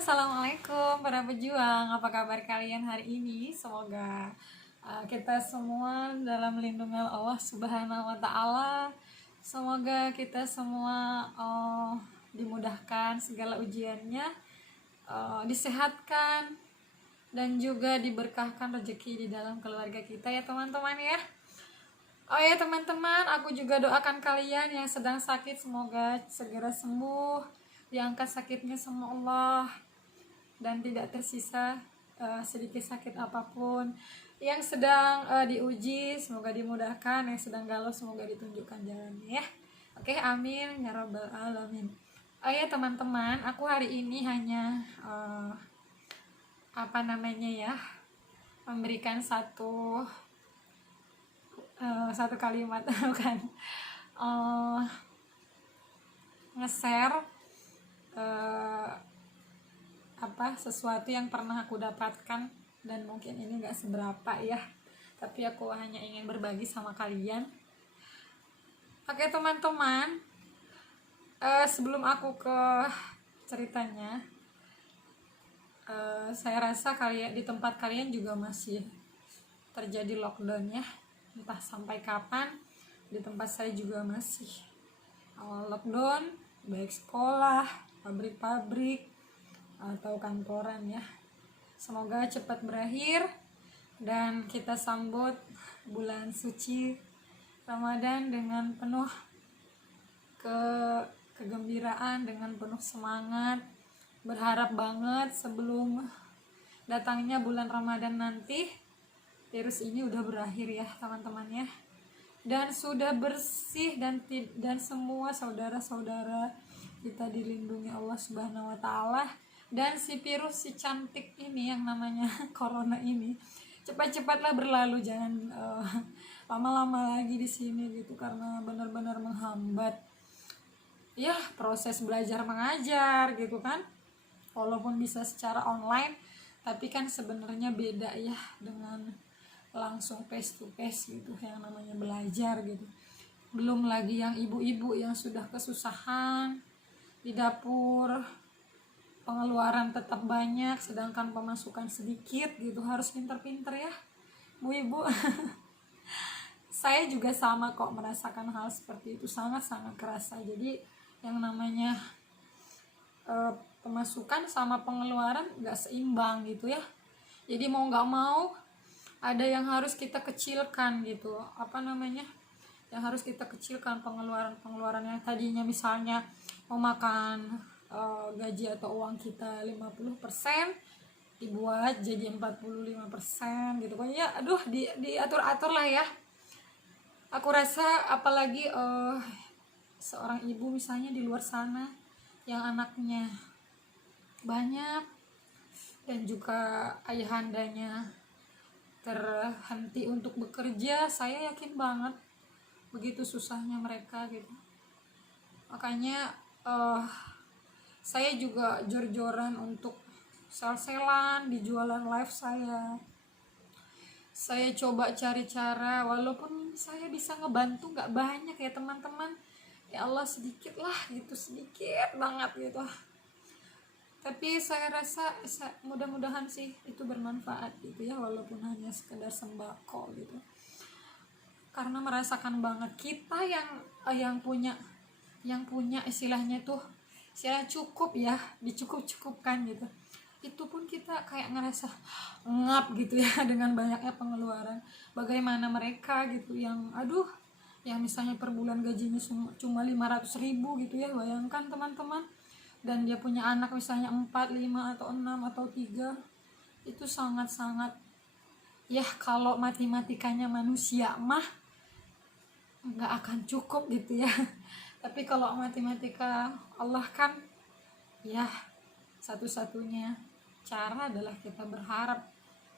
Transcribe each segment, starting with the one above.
Assalamualaikum para pejuang, apa kabar kalian hari ini? Semoga kita semua dalam lindungan Allah Subhanahu wa Ta'ala. Semoga kita semua dimudahkan segala ujiannya, disehatkan, dan juga diberkahkan rezeki di dalam keluarga kita ya teman-teman ya. Oh ya teman-teman, aku juga doakan kalian yang sedang sakit semoga segera sembuh, diangkat sakitnya sama Allah, dan tidak tersisa sedikit sakit apapun. Yang sedang diuji semoga dimudahkan, yang sedang galau semoga ditunjukkan jalannya ya. Oke, amin ya rabbal alamin. Oh ya teman-teman, aku hari ini hanya memberikan satu kalimat bukan nge-share sesuatu yang pernah aku dapatkan, dan mungkin ini gak seberapa ya, tapi aku hanya ingin berbagi sama kalian. Oke teman-teman, sebelum aku ke ceritanya, saya rasa kalian di tempat kalian juga masih terjadi lockdown ya, entah sampai kapan. Di tempat saya juga masih lockdown, baik sekolah, pabrik-pabrik, atau kantoran ya. Semoga cepat berakhir dan kita sambut bulan suci Ramadan dengan penuh kegembiraan, dengan penuh semangat. Berharap banget sebelum datangnya bulan Ramadan nanti virus ini udah berakhir ya teman-teman ya, dan sudah bersih, dan semua saudara-saudara kita dilindungi Allah Subhanahu wa Ta'ala. Dan si virus, si cantik ini yang namanya corona ini cepat-cepatlah berlalu, jangan lama-lama lagi di sini gitu, karena benar-benar menghambat ya proses belajar mengajar gitu kan. Walaupun bisa secara online, tapi kan sebenarnya beda ya dengan langsung face to face gitu, yang namanya belajar gitu. Belum lagi yang ibu-ibu yang sudah kesusahan di dapur, pengeluaran tetap banyak sedangkan pemasukan sedikit gitu, harus pinter-pinter ya bu ibu. Saya juga sama kok merasakan hal seperti itu, sangat-sangat kerasa. Jadi yang namanya pemasukan sama pengeluaran gak seimbang gitu ya, jadi mau gak mau ada yang harus kita kecilkan gitu, yang harus kita kecilkan pengeluaran yang tadinya misalnya mau makan gaji atau uang kita 50%, dibuat jadi 45% gitu kan ya. Aduh, diatur-atur lah ya. Aku rasa apalagi seorang ibu misalnya di luar sana yang anaknya banyak dan juga ayahandanya terhenti untuk bekerja, saya yakin banget begitu susahnya mereka gitu. Makanya saya juga jor-joran untuk sel-selan di jualan live saya. Saya coba cari cara, walaupun saya bisa ngebantu gak banyak ya teman-teman, ya Allah sedikit lah gitu, sedikit banget gitu. Tapi saya rasa mudah-mudahan sih itu bermanfaat gitu ya, walaupun hanya sekedar sembako gitu. Karena merasakan banget kita yang punya istilahnya tuh istilah cukup ya, dicukup-cukupkan gitu, itu pun kita kayak ngerasa ngap gitu ya dengan banyaknya pengeluaran. Bagaimana mereka gitu yang misalnya per bulan gajinya cuma 500.000 gitu ya, bayangkan teman-teman, dan dia punya anak misalnya 4, 5 atau 6 atau 3, itu sangat-sangat ya, kalau matematikanya manusia mah nggak akan cukup gitu ya. Tapi kalau matematika Allah kan ya, satu-satunya cara adalah kita berharap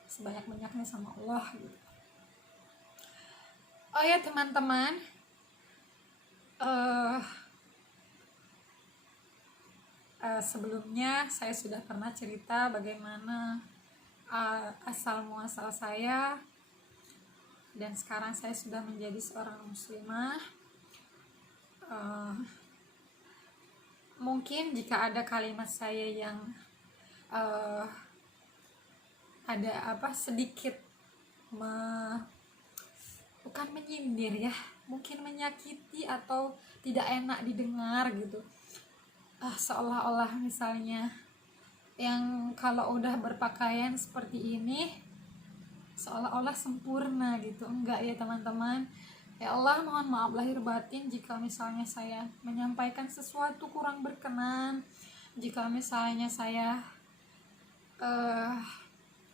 sebanyak-banyaknya sama Allah gitu. Oh ya teman-teman, sebelumnya saya sudah pernah cerita bagaimana asal muasal saya, dan sekarang saya sudah menjadi seorang muslimah. Mungkin jika ada kalimat saya yang eh, ada apa sedikit bukan menyindir ya, mungkin menyakiti atau tidak enak didengar gitu. Seolah-olah misalnya yang kalau udah berpakaian seperti ini seolah-olah sempurna gitu. Enggak ya teman-teman. Ya Allah, mohon maaf lahir batin jika misalnya saya menyampaikan sesuatu kurang berkenan, jika misalnya saya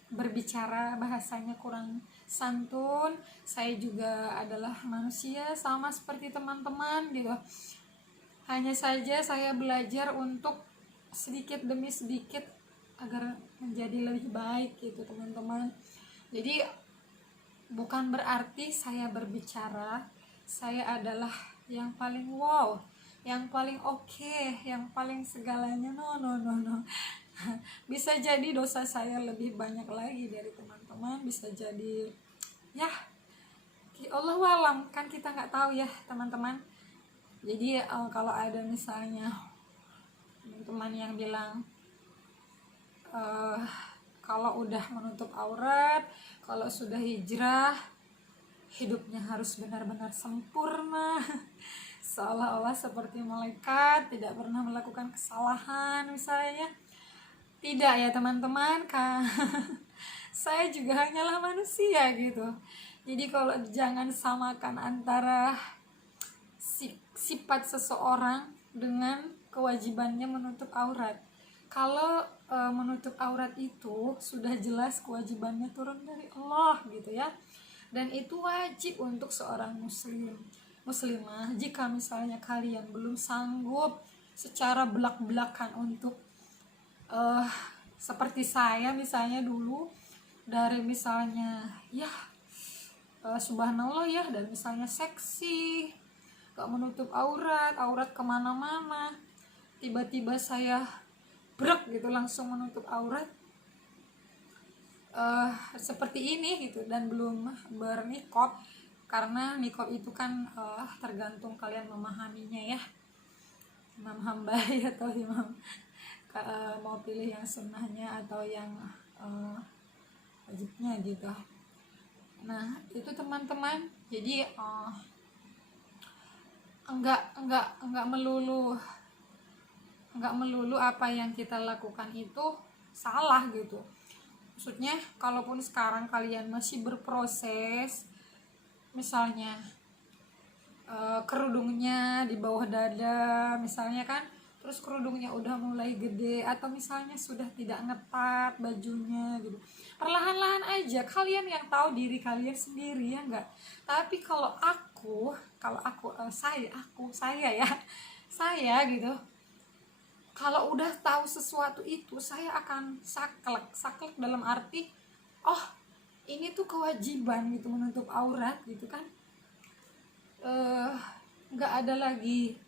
berbicara bahasanya kurang santun. Saya juga adalah manusia sama seperti teman-teman gitu. Hanya saja saya belajar untuk sedikit demi sedikit agar menjadi lebih baik gitu teman-teman. Jadi bukan berarti saya berbicara saya adalah yang paling wow, yang paling oke, yang paling segalanya. No no no no. Bisa jadi dosa saya lebih banyak lagi dari teman-teman, bisa jadi ya Allah alam, kan kita nggak tahu ya teman-teman. Jadi kalau ada misalnya teman-teman yang bilang kalau udah menutup aurat, kalau sudah hijrah hidupnya harus benar-benar sempurna, seolah-olah seperti malaikat, tidak pernah melakukan kesalahan misalnya. Tidak ya teman-teman, kan saya juga hanyalah manusia gitu. Jadi kalau jangan samakan antara sifat seseorang dengan kewajibannya menutup aurat. Kalau menutup aurat itu sudah jelas kewajibannya turun dari Allah gitu ya, dan itu wajib untuk seorang muslimah. Jika misalnya kalian belum sanggup secara belak-belakan untuk seperti saya misalnya dulu, dari misalnya ya subhanallah ya, dan misalnya seksi, gak menutup aurat kemana-mana, tiba-tiba saya brek gitu langsung menutup aurat seperti ini gitu, dan belum bernikop. Karena nikop itu kan tergantung kalian memahaminya ya, imam hambali atau imam mau pilih yang sunnahnya atau yang wajibnya gitu. Nah itu teman-teman, jadi enggak melulu apa yang kita lakukan itu salah gitu. Maksudnya kalaupun sekarang kalian masih berproses, misalnya kerudungnya di bawah dada misalnya kan, terus kerudungnya udah mulai gede, atau misalnya sudah tidak ngetat bajunya gitu, perlahan-lahan aja, kalian yang tahu diri kalian sendiri ya enggak. Tapi kalau saya ya, saya gitu, kalau udah tahu sesuatu itu saya akan saklek dalam arti ini tuh kewajiban gitu menutup aurat gitu kan. Nggak ada lagi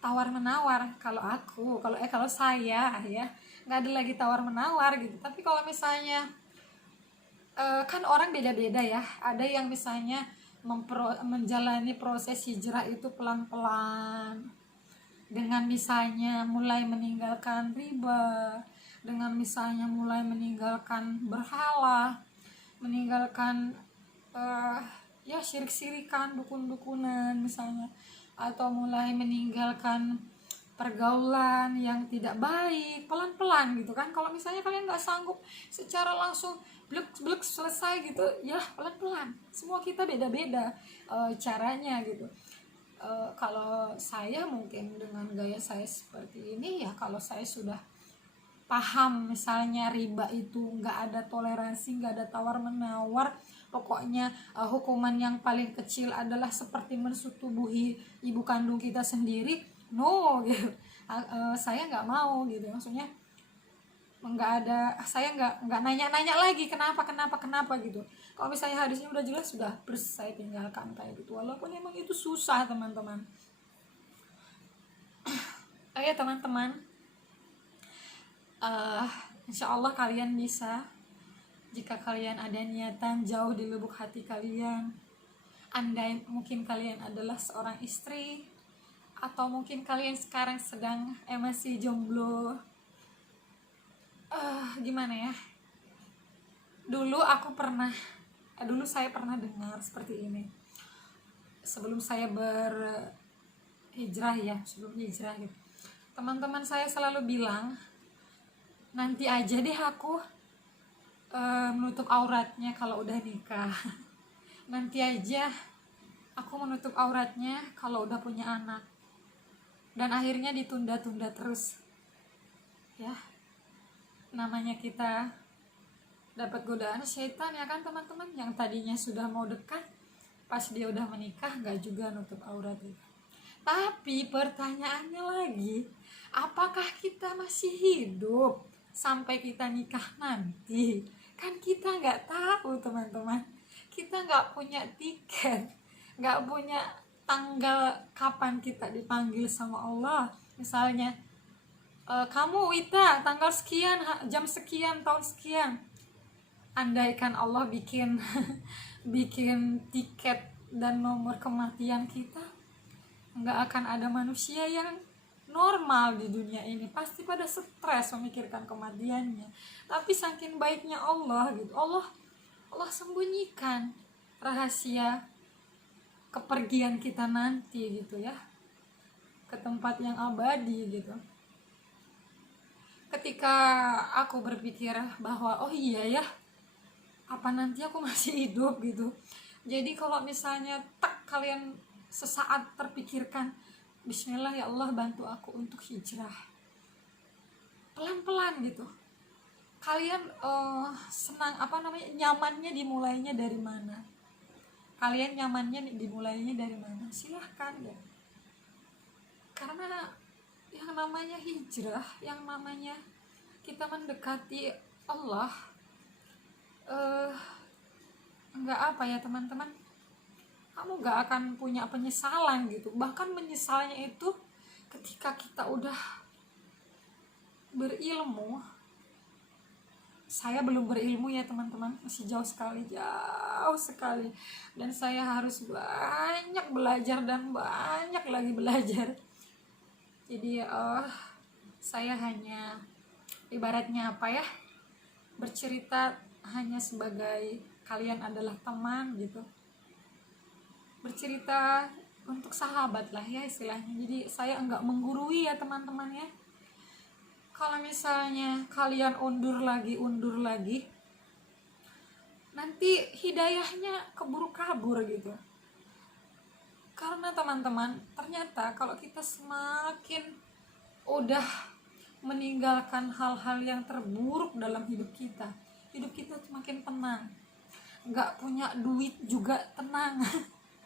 tawar menawar kalau saya ya, nggak ada lagi tawar menawar gitu. Tapi kalau misalnya kan orang beda-beda ya, ada yang misalnya menjalani proses hijrah itu pelan-pelan, dengan misalnya mulai meninggalkan riba, dengan misalnya mulai meninggalkan berhala, meninggalkan ya syirik-syirikan, dukun-dukunan misalnya, atau mulai meninggalkan pergaulan yang tidak baik pelan-pelan gitu kan. Kalau misalnya kalian nggak sanggup secara langsung blek selesai gitu ya, pelan-pelan. Semua kita beda-beda caranya gitu. Kalau saya mungkin dengan gaya saya seperti ini ya, kalau saya sudah paham misalnya riba itu nggak ada toleransi, nggak ada tawar menawar, pokoknya hukuman yang paling kecil adalah seperti mensetubuhi ibu kandung kita sendiri, no gitu. Saya nggak mau gitu, maksudnya saya nggak nanya lagi kenapa gitu. Kalau misalnya hadisnya udah jelas, sudah saya tinggalkan kayak gitu, walaupun emang itu susah teman-teman. Ya teman-teman, insya Allah kalian bisa, jika kalian ada niatan jauh di lubuk hati kalian. Andai mungkin kalian adalah seorang istri, atau mungkin kalian sekarang sedang masih jomblo, gimana ya, dulu saya pernah dengar seperti ini sebelum saya berhijrah ya, sebelum hijrah gitu. Teman-teman saya selalu bilang, nanti aja deh aku menutup auratnya kalau udah nikah. Nanti aja aku menutup auratnya kalau udah punya anak. Dan akhirnya ditunda-tunda terus. Ya, namanya kita dapat godaan syaitan ya kan teman-teman, yang tadinya sudah mau dekat, pas dia udah menikah nggak juga nutup aurat itu. Tapi pertanyaannya lagi, apakah kita masih hidup sampai kita nikah nanti? Kan kita nggak tahu teman-teman, kita nggak punya tiket, nggak punya tanggal kapan kita dipanggil sama Allah. Misalnya kamu Wita tanggal sekian, jam sekian, tahun sekian. Andaikan Allah bikin bikin tiket dan nomor kematian kita, nggak akan ada manusia yang normal di dunia ini, pasti pada stres memikirkan kematiannya. Tapi saking baiknya Allah gitu, Allah sembunyikan rahasia kepergian kita nanti gitu ya, ke tempat yang abadi gitu. Ketika aku berpikir bahwa oh iya ya, apa nanti aku masih hidup gitu. Jadi kalau misalnya kalian sesaat terpikirkan, bismillah ya Allah bantu aku untuk hijrah, pelan-pelan gitu. Kalian senang nyamannya dimulainya dari mana? Kalian nyamannya dimulainya dari mana? Silahkan ya. Karena yang namanya hijrah, yang namanya kita mendekati Allah, enggak apa ya teman-teman, kamu gak akan punya penyesalan gitu. Bahkan menyesalnya itu ketika kita udah berilmu. Saya belum berilmu ya teman-teman, masih jauh sekali. Dan saya harus banyak belajar dan banyak lagi belajar. Jadi saya hanya ibaratnya apa ya, bercerita hanya sebagai kalian adalah teman gitu, bercerita untuk sahabat lah ya istilahnya. Jadi saya enggak menggurui ya teman-teman ya. Kalau misalnya kalian undur lagi, nanti hidayahnya keburu kabur gitu. Karena teman-teman, ternyata kalau kita semakin udah meninggalkan hal-hal yang terburuk dalam hidup kita semakin tenang. Nggak punya duit juga tenang.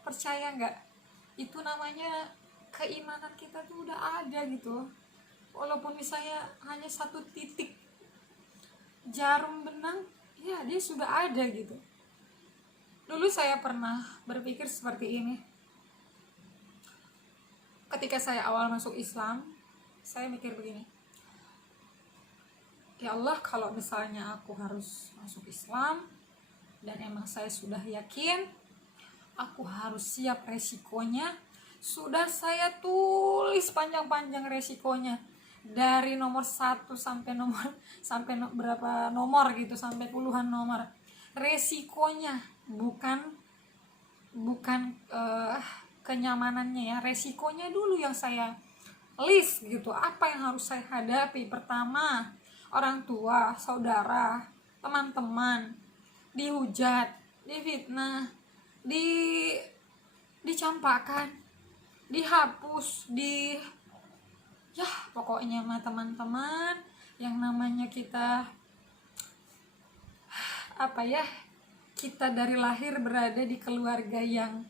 Percaya nggak? Itu namanya keimanan kita tuh udah ada gitu. Walaupun misalnya hanya satu titik jarum benang, ya dia sudah ada gitu. Dulu saya pernah berpikir seperti ini. Ketika saya awal masuk Islam, saya mikir begini, ya Allah, kalau misalnya aku harus masuk Islam dan emang saya sudah yakin, aku harus siap resikonya. Sudah saya tulis panjang-panjang resikonya, dari nomor 1 sampai berapa nomor gitu, sampai puluhan nomor. Resikonya bukan kenyamanannya ya, resikonya dulu yang saya list gitu. Apa yang harus saya hadapi? Pertama, orang tua, saudara, teman-teman dihujat, difitnah, dicampakkan, dihapus, ya pokoknya mah teman-teman, yang namanya kita kita dari lahir berada di keluarga yang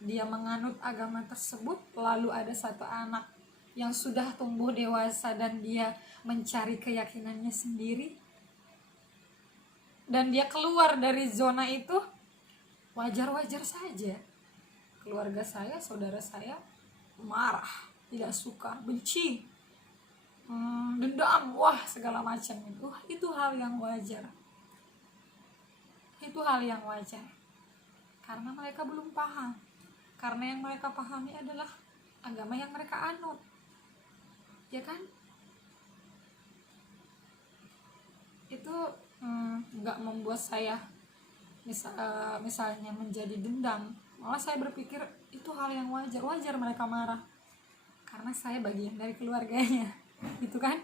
dia menganut agama tersebut, lalu ada satu anak yang sudah tumbuh dewasa dan dia mencari keyakinannya sendiri, dan dia keluar dari zona itu, wajar-wajar saja keluarga saya, saudara saya marah, tidak suka, benci, dendam, segala macam itu. Itu hal yang wajar. Karena mereka belum paham. Karena yang mereka pahami adalah agama yang mereka anut, ya kan? nggak membuat saya misalnya menjadi dendam, malah saya berpikir itu hal yang wajar mereka marah karena saya bagian dari keluarganya gitu kan.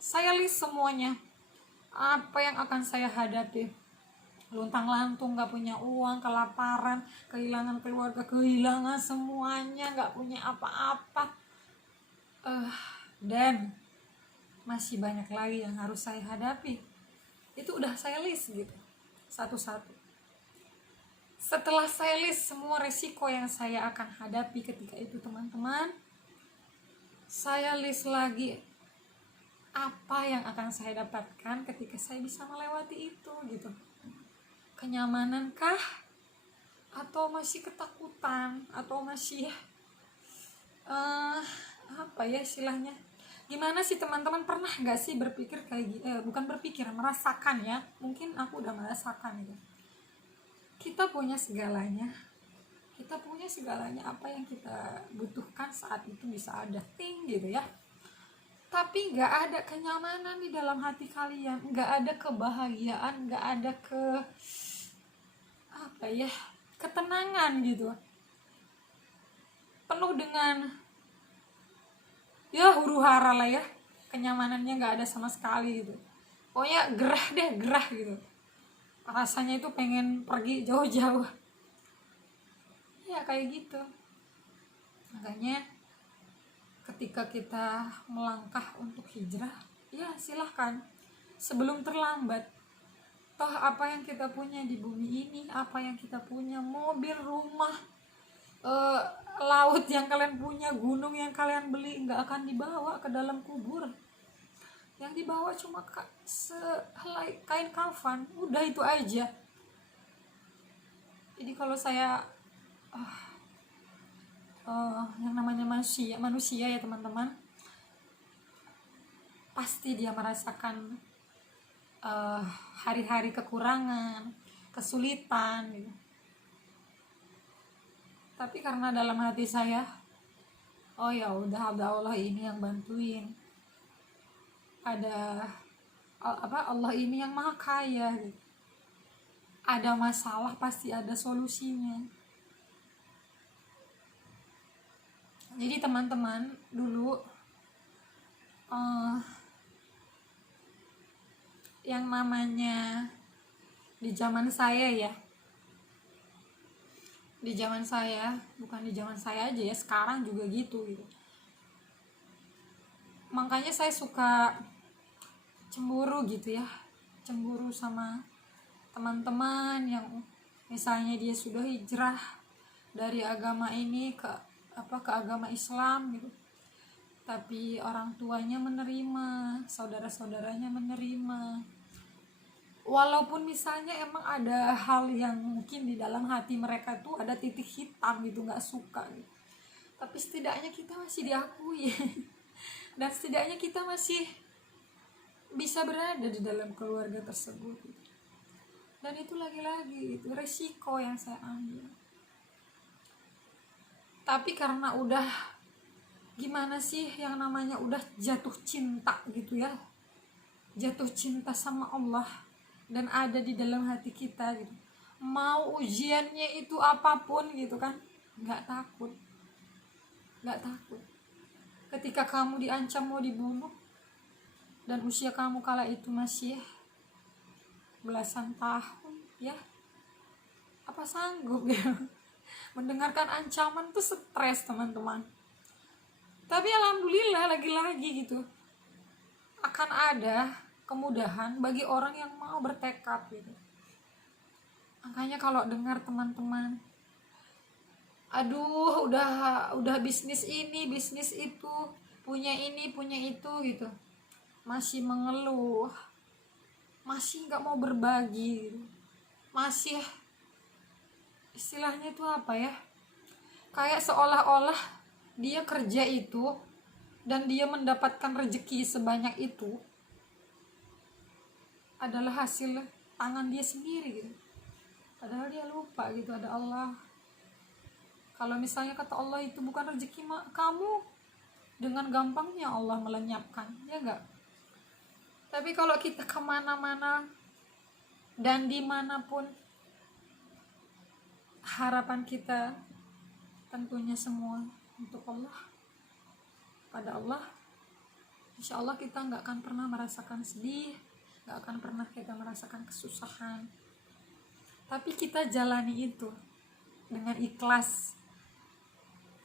Saya list semuanya apa yang akan saya hadapi, luntang-lantung, nggak punya uang, kelaparan, kehilangan keluarga, kehilangan semuanya, nggak punya apa-apa, dan masih banyak lagi yang harus saya hadapi. Itu udah saya list gitu satu-satu. Setelah saya list semua resiko yang saya akan hadapi ketika itu teman-teman, saya list lagi apa yang akan saya dapatkan ketika saya bisa melewati itu gitu. Kenyamanankah, atau masih ketakutan, atau masih apa ya istilahnya, gimana sih teman-teman, pernah gak sih berpikir kayak bukan berpikir, merasakan ya, mungkin aku udah merasakan gitu. Kita punya segalanya, apa yang kita butuhkan saat itu bisa ada gitu ya, tapi nggak ada kenyamanan di dalam hati kalian, nggak ada kebahagiaan, nggak ada ketenangan gitu, penuh dengan ya huru hara lah ya, kenyamanannya nggak ada sama sekali gitu. Pokoknya gerah gitu, rasanya itu pengen pergi jauh-jauh ya kayak gitu. Makanya ketika kita melangkah untuk hijrah, ya silahkan sebelum terlambat. Toh apa yang kita punya di bumi ini, apa yang kita punya, mobil, rumah, laut yang kalian punya, gunung yang kalian beli, nggak akan dibawa ke dalam kubur. Yang dibawa cuma sehelai kain kafan, udah itu aja. Jadi kalau saya yang namanya manusia ya teman-teman, pasti dia merasakan hari-hari kekurangan, kesulitan gitu. Tapi karena dalam hati saya, oh ya udah, ada Allah ini yang bantuin, ada Allah ini yang maha kaya gitu. Ada masalah pasti ada solusinya. Jadi teman-teman dulu yang namanya di zaman saya ya, bukan di zaman saya aja ya, sekarang juga gitu. Makanya saya suka cemburu gitu ya, cemburu sama teman-teman yang misalnya dia sudah hijrah dari agama ini ke agama Islam gitu, tapi orang tuanya menerima, saudara-saudaranya menerima, walaupun misalnya emang ada hal yang mungkin di dalam hati mereka tuh ada titik hitam gitu, nggak suka gitu. Tapi setidaknya kita masih diakui dan setidaknya kita masih bisa berada di dalam keluarga tersebut gitu. Dan itu lagi-lagi itu resiko yang saya ambil. Tapi karena udah gimana sih yang namanya udah jatuh cinta gitu ya, jatuh cinta sama Allah dan ada di dalam hati kita gitu, mau ujiannya itu apapun gitu kan, nggak takut. Ketika kamu diancam mau dibunuh dan usia kamu kala itu masih belasan tahun ya, apa sanggup ya mendengarkan ancaman tuh stres teman-teman. Tapi alhamdulillah lagi-lagi gitu, akan ada kemudahan bagi orang yang mau bertekad gitu. Makanya kalau dengar teman-teman, aduh udah bisnis ini bisnis itu, punya ini punya itu gitu, masih mengeluh, masih nggak mau berbagi gitu, masih istilahnya itu apa ya, kayak seolah-olah dia kerja itu dan dia mendapatkan rezeki sebanyak itu adalah hasil tangan dia sendiri gitu. Padahal dia lupa gitu ada Allah. Kalau misalnya kata Allah itu bukan rezeki kamu, dengan gampangnya Allah melenyapkan, ya enggak? Tapi kalau kita kemana-mana dan dimanapun, harapan kita tentunya semua untuk Allah, pada Allah. Insya Allah kita nggak akan pernah merasakan sedih, nggak akan pernah kita merasakan kesusahan. Tapi kita jalani itu dengan ikhlas,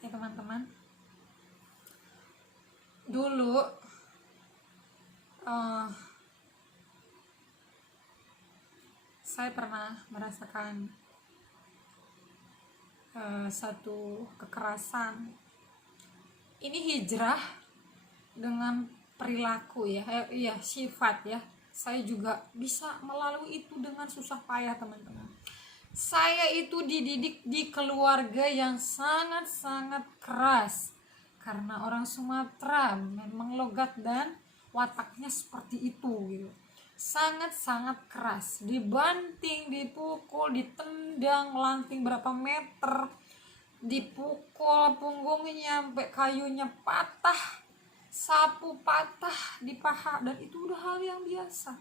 ya teman-teman. Dulu saya pernah merasakan satu kekerasan. Ini hijrah dengan perilaku ya, sifat ya. Saya juga bisa melalui itu dengan susah payah teman-teman. Saya itu dididik di keluarga yang sangat-sangat keras, karena orang Sumatera memang logat dan wataknya seperti itu gitu. Sangat-sangat keras, dibanting, dipukul, ditendang, lanting berapa meter, dipukul punggungnya sampai kayunya patah, sapu patah di paha, dan itu udah hal yang biasa.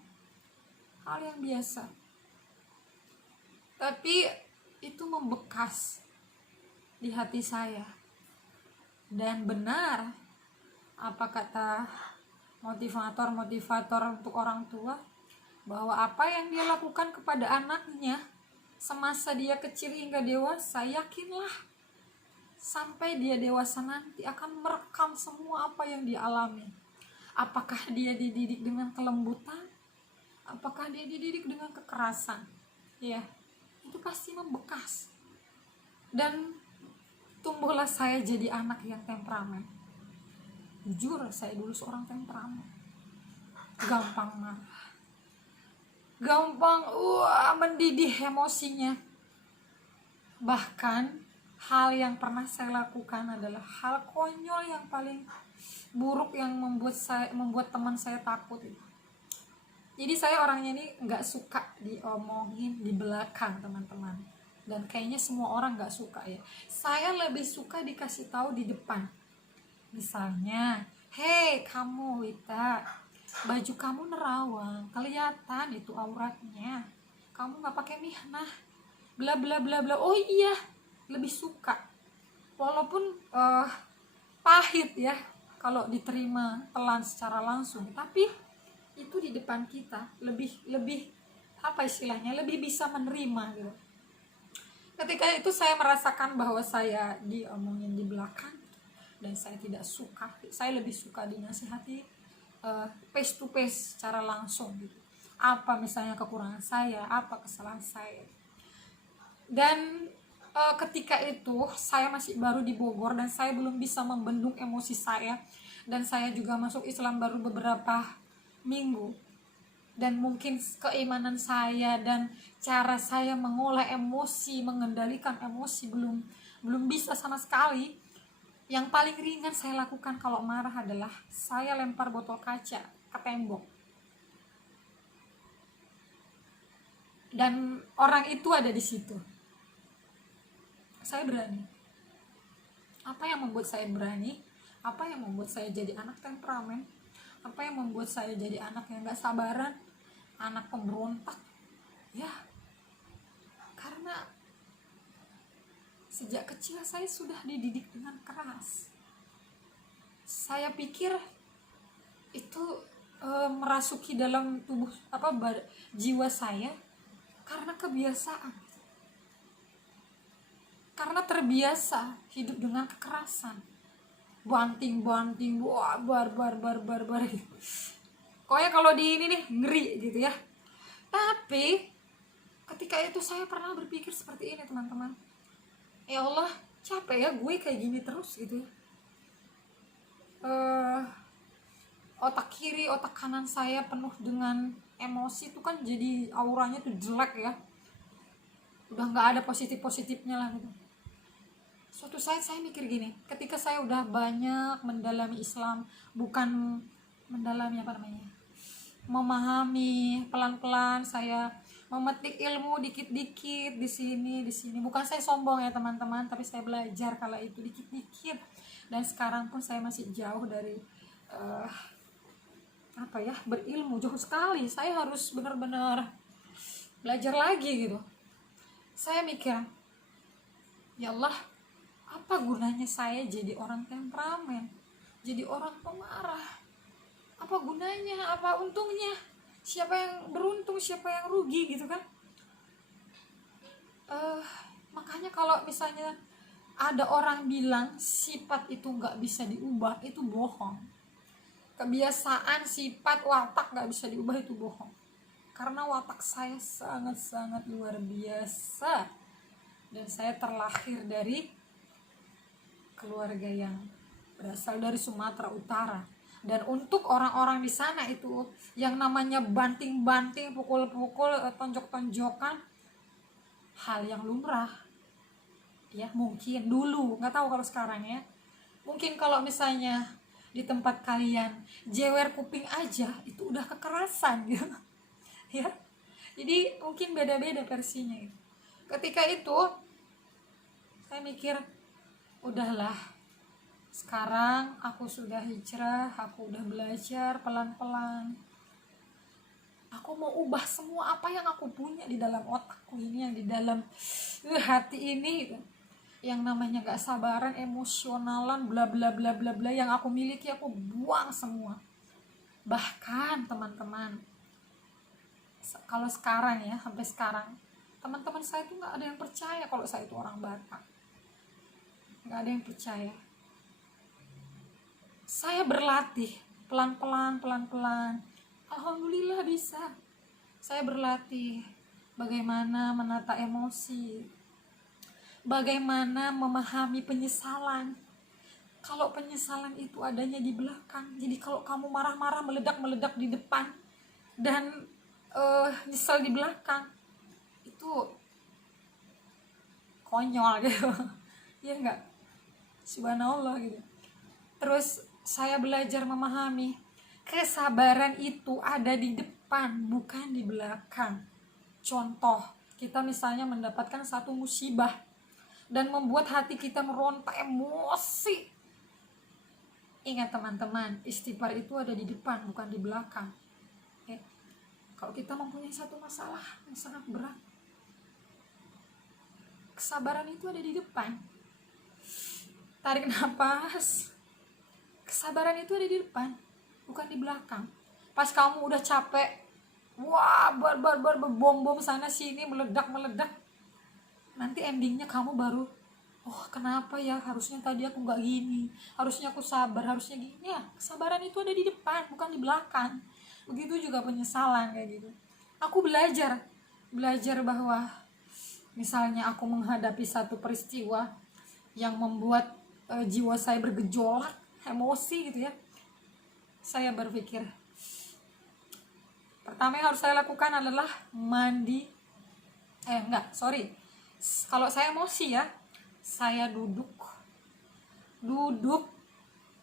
Tapi itu membekas di hati saya. Dan benar apa kata motivator untuk orang tua, bahwa apa yang dia lakukan kepada anaknya semasa dia kecil hingga dewasa, yakinlah sampai dia dewasa nanti akan merekam semua apa yang dia alami. Apakah dia dididik dengan kelembutan, apakah dia dididik dengan kekerasan, ya itu pasti membekas. Dan tumbuhlah saya jadi anak yang temperamen. Jujur, saya dulu seorang temperamen, gampang marah, gampang mendidih emosinya. Bahkan hal yang pernah saya lakukan adalah hal konyol yang paling buruk yang membuat teman saya takut. Jadi saya orangnya ini nggak suka diomongin di belakang teman-teman, dan kayaknya semua orang nggak suka ya. Saya lebih suka dikasih tahu di depan. Misalnya, hei kamu Wita, baju kamu nerawang, kelihatan itu auratnya, kamu nggak pakai mihnah, bla bla bla bla. Oh iya, lebih suka, walaupun pahit ya kalau diterima telan secara langsung, tapi itu di depan kita lebih apa istilahnya, lebih bisa menerima gitu. Ketika itu saya merasakan bahwa saya diomongin di belakang dan saya tidak suka. Saya lebih suka dinasihati face to face, secara langsung gitu. Apa misalnya kekurangan saya, apa kesalahan saya. Dan ketika itu saya masih baru di Bogor dan saya belum bisa membendung emosi saya, dan saya juga masuk Islam baru beberapa minggu, dan mungkin keimanan saya dan cara saya mengolah emosi, mengendalikan emosi belum bisa sama sekali. Yang paling ringan saya lakukan kalau marah adalah saya lempar botol kaca ke tembok, dan orang itu ada di situ. Saya berani. Apa yang membuat saya berani? Apa yang membuat saya jadi anak temperamen? Apa yang membuat saya jadi anak yang gak sabaran, anak pemberontak? Ya, karena sejak kecil saya sudah dididik dengan keras. Saya pikir itu merasuki dalam tubuh jiwa saya karena kebiasaan, karena terbiasa hidup dengan kekerasan, banting bar gitu. Pokoknya kalau di ini nih ngeri gitu ya. Tapi ketika itu saya pernah berpikir seperti ini teman-teman, ya Allah, capek ya gue kayak gini terus gitu ya. Otak kiri, otak kanan saya penuh dengan emosi, itu kan jadi auranya tuh jelek ya, udah nggak ada positifnya lah gitu. Suatu saat saya mikir gini, ketika saya udah banyak mendalami Islam, bukan mendalami memahami, pelan-pelan saya memetik ilmu dikit-dikit di sini. Bukan saya sombong ya teman-teman, tapi saya belajar kala itu dikit-dikit, dan sekarang pun saya masih jauh dari berilmu jauh sekali. Saya harus benar-benar belajar lagi gitu. Saya mikir, ya Allah, apa gunanya saya jadi orang temperamen, jadi orang pemarah? Apa gunanya, apa untungnya? Siapa yang beruntung, siapa yang rugi gitu kan? Makanya kalau misalnya ada orang bilang sifat itu nggak bisa diubah, itu bohong. Kebiasaan, sifat, watak nggak bisa diubah, itu bohong. Karena watak saya sangat-sangat luar biasa, dan saya terlahir dari keluarga yang berasal dari Sumatera Utara. Dan untuk orang-orang di sana itu yang namanya banting-banting, pukul-pukul, tonjok-tonjokan, hal yang lumrah. Ya mungkin dulu, nggak tahu kalau sekarang ya. Mungkin kalau misalnya di tempat kalian jewer kuping aja itu udah kekerasan gitu. Ya. Jadi mungkin beda-beda versinya gitu. Ketika itu saya mikir, udahlah, sekarang aku sudah hijrah, aku udah belajar pelan-pelan. Aku mau ubah semua apa yang aku punya di dalam otakku ini, yang di dalam hati ini gitu. Yang namanya gak sabaran, emosionalan, bla bla bla bla bla yang aku miliki, aku buang semua. Bahkan teman-teman, kalau sekarang ya, sampai sekarang teman-teman saya tuh gak ada yang percaya kalau saya itu orang Batak. Gak ada yang percaya. Saya berlatih pelan-pelan. Alhamdulillah bisa. Saya berlatih bagaimana menata emosi, bagaimana memahami penyesalan. Kalau penyesalan itu adanya di belakang, jadi kalau kamu marah-marah, meledak-meledak di depan, dan nyesel di belakang, itu konyol gitu. Ya enggak? Subhanallah gitu. Terus saya belajar memahami kesabaran itu ada di depan, bukan di belakang. Contoh, kita misalnya mendapatkan satu musibah dan membuat hati kita meronta emosi. Ingat teman-teman, istighfar itu ada di depan, bukan di belakang. Kalau kita mempunyai satu masalah yang sangat berat, kesabaran itu ada di depan. Tarik nafas. Kesabaran itu ada di depan, bukan di belakang. Pas kamu udah capek, wah, bom sana sini, meledak, nanti endingnya kamu baru, oh kenapa ya, harusnya tadi aku gak gini, harusnya aku sabar, harusnya gini. Ya, kesabaran itu ada di depan, bukan di belakang. Begitu juga penyesalan kayak gitu. Aku belajar bahwa misalnya aku menghadapi satu peristiwa yang membuat jiwa saya bergejolak, emosi gitu ya, saya berpikir, pertama yang harus saya lakukan adalah mandi. Kalau saya emosi ya, saya duduk,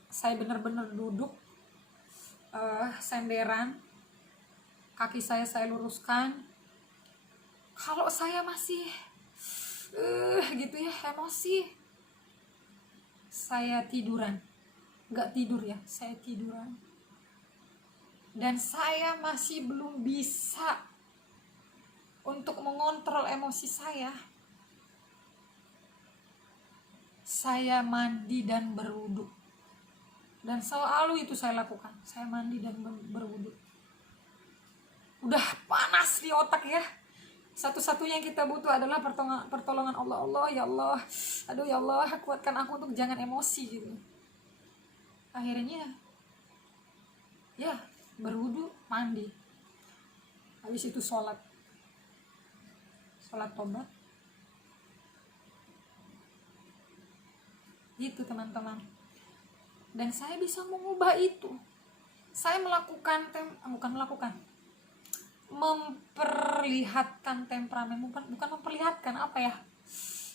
saya benar-benar duduk, senderan, kaki saya luruskan. Kalau saya masih gitu ya, emosi, saya tiduran. Nggak tidur ya, saya tiduran. Dan saya masih belum bisa untuk mengontrol emosi saya. Saya mandi dan berwudu. Dan selalu itu saya lakukan. Saya mandi dan berwudu. Udah panas di otak ya. Satu-satunya yang kita butuh adalah pertolongan Allah. Allah, ya Allah, aduh ya Allah, kuatkan aku untuk jangan emosi gitu. Akhirnya ya berwudu, mandi, habis itu sholat tobat. Gitu teman-teman. Dan saya bisa mengubah itu. Saya memperlihatkan temperamen, bukan memperlihatkan, apa ya,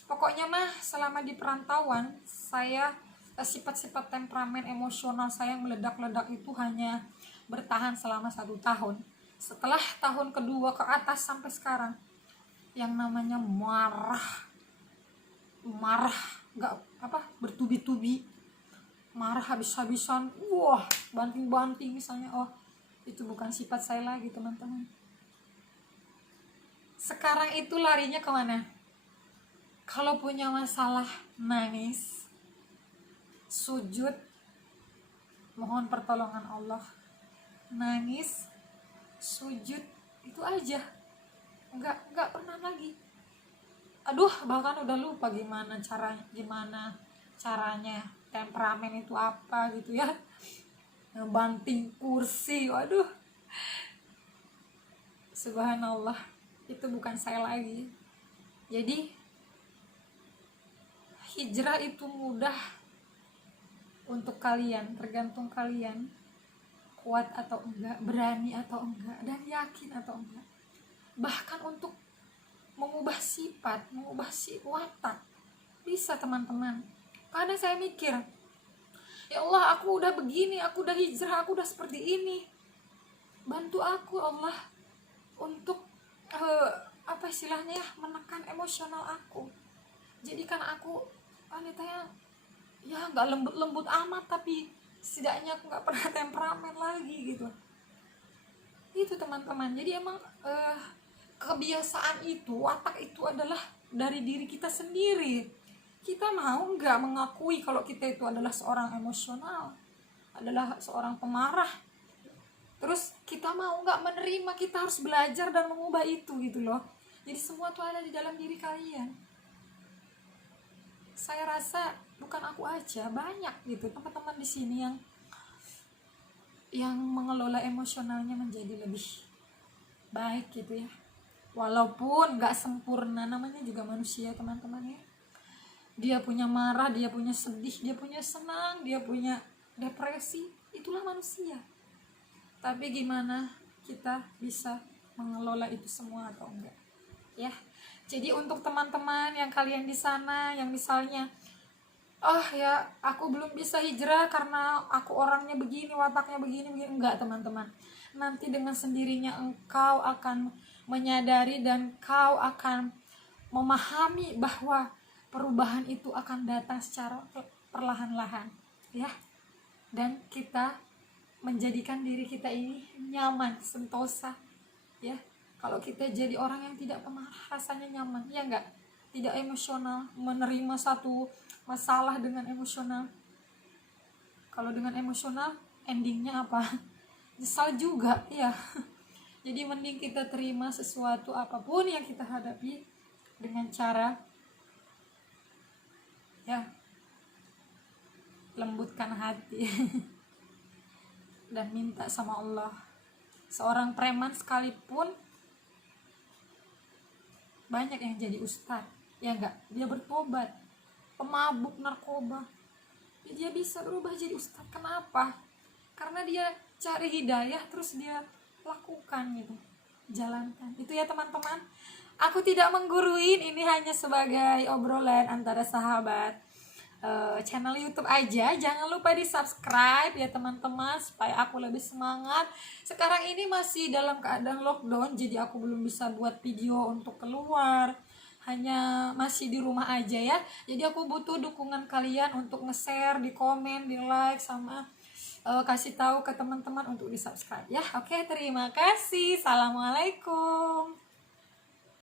pokoknya mah selama di perantauan saya, sifat-sifat temperamen emosional saya yang meledak-ledak itu hanya bertahan selama 1 tahun. Setelah tahun kedua ke atas sampai sekarang, yang namanya marah nggak bertubi-tubi, marah habis-habisan, wah, banting-banting misalnya, oh Itu bukan sifat saya lagi teman-teman. Sekarang itu larinya kemana? Kalau punya masalah nangis, sujud, mohon pertolongan Allah, nangis, sujud, itu aja. Nggak pernah lagi. Aduh, bahkan udah lupa gimana caranya temperamen itu apa gitu ya, ngebanting kursi. Waduh, subhanallah, itu bukan saya lagi. Jadi hijrah itu mudah untuk kalian, tergantung kalian kuat atau enggak, berani atau enggak, dan yakin atau enggak. Bahkan untuk mengubah sifat, mengubah watak bisa teman-teman. Kadang saya mikir, ya Allah, aku udah begini, aku udah hijrah, aku udah seperti ini, bantu aku Allah untuk apa istilahnya ya, menekan emosional aku. Jadikan aku wanita yang ya nggak lembut-lembut amat, tapi setidaknya aku nggak pernah temperamen lagi gitu. Itu teman-teman. Jadi emang kebiasaan itu, watak itu adalah dari diri kita sendiri. Kita mau nggak mengakui kalau kita itu adalah seorang emosional, adalah seorang pemarah. Terus kita mau nggak menerima, kita harus belajar dan mengubah itu gitu loh. Jadi semua itu ada di dalam diri kalian. Saya rasa bukan aku aja, banyak gitu teman-teman di sini yang mengelola emosionalnya menjadi lebih baik gitu ya. Walaupun nggak sempurna, namanya juga manusia teman-teman ya. Dia punya marah, dia punya sedih, dia punya senang, dia punya depresi, itulah manusia. Tapi gimana kita bisa mengelola itu semua atau enggak ya. Jadi untuk teman-teman yang kalian di sana yang misalnya, ya aku belum bisa hijrah karena aku orangnya begini, wataknya begini, enggak teman-teman. Nanti dengan sendirinya engkau akan menyadari dan kau akan memahami bahwa perubahan itu akan datang secara perlahan-lahan ya. Dan kita menjadikan diri kita ini nyaman, sentosa ya. Kalau kita jadi orang yang tidak pemarah, rasanya nyaman ya enggak, tidak emosional, menerima satu masalah dengan emosional. Kalau dengan emosional endingnya apa? Nyesal juga ya. Jadi mending kita terima sesuatu apapun yang kita hadapi dengan cara ya lembutkan hati dan minta sama Allah. Seorang preman sekalipun banyak yang jadi ustadz ya enggak, dia bertobat. Pemabuk narkoba, dia bisa berubah jadi ustadz. Kenapa? Karena dia cari hidayah, terus dia lakukan gitu, jalankan itu ya teman-teman. Aku tidak mengguruin, ini hanya sebagai obrolan antara sahabat channel YouTube aja. Jangan lupa di subscribe ya teman-teman, supaya aku lebih semangat. Sekarang ini masih dalam keadaan lockdown, jadi aku belum bisa buat video untuk keluar, hanya masih di rumah aja ya. Jadi aku butuh dukungan kalian untuk nge-share, di komen, di like, sama kasih tahu ke teman-teman untuk di subscribe ya. Oke, terima kasih. Assalamualaikum.